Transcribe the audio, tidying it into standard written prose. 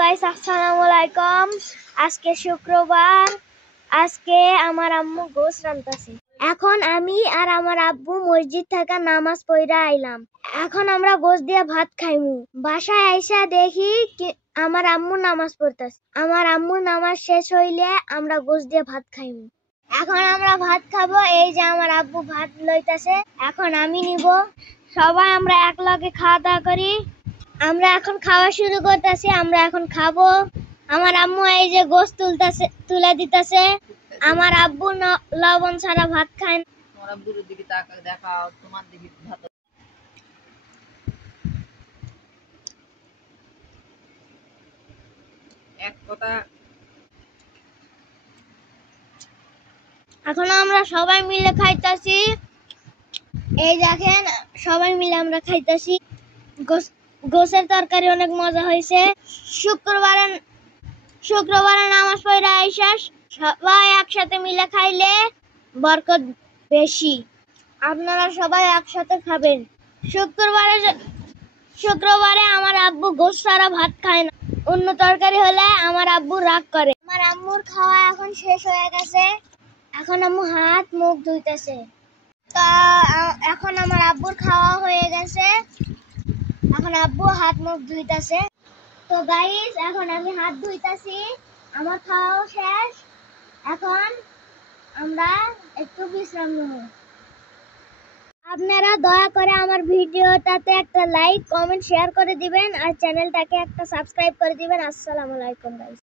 Guys, আসসালামু আলাইকুম। আজকে শুক্রবার। আজকে আমার আম্মু গোশ রান্তাছে। এখন আমি আর আমার আব্বু মসজিদ থেকে নামাজ পড়া আইলাম। এখন আমরা গোশ দিয়ে ভাত খাইমু। বাসায় আইসা দেখি আমার আম্মু নামাজ পড়তাছে। আমার আম্মুর নামাজ শেষ হইলে আমরা গোশ দিয়ে ভাত খাইমু। এখন আমরা ভাত খাবো। এই যে আমার আব্বু ভাত লইতাছে, এখন আমি নিব। সবাই আমরা একলগে খাওয়া দাওয়া করি। আমরা এখন খাওয়া শুরু করতেছি। আমরা এখন খাবো। আমার আম্মু এই যে গোশত তুলে দিতেছে। আমার আব্বু লবণ ছাড়া ভাত খায় না। তোমার আব্বুর দিকে তাকা, দেখাও তোমার দিকে ভাত। এক কথা, এখন আমরা সবাই মিলে খাইতাছি। এই দেখেন, সবাই মিলে আমরা খাইতাছি। গোশের তরকারি অনেক মজা হয়েছে। শুক্রবারে নামাজ পড়া আইসা সবাই একসাথে মিলে খাইলে বরকত বেশি। আপনারা সবাই একসাথে খাবেন। শুক্রবারে আমার আব্বু গোশ ছাড়া ভাত খায় না। অন্য তরকারি হলে আমার আব্বু রাগ করে। আমার আম্মুর খাওয়া এখন শেষ হয়ে গেছে। এখন আম্মু হাত মুখ ধুইতেছে। তা এখন আমার আব্বুর খাওয়া হয়ে গেছে। এখন আব্বু হাত মুখ ধুইতেছে। তো গাইস, এখন আমি হাত ধুইতাছি। আমার খাওয়াও শেষ। এখন আমরা একটু বিশ্রাম নেব। আপনারা দয়া করে আমার ভিডিওটাতে একটা লাইক, কমেন্ট, শেয়ার করে দিবেন আর চ্যানেলটাকে একটা সাবস্ক্রাইব করে দিবেন। আসসালামু আলাইকুম গাইস।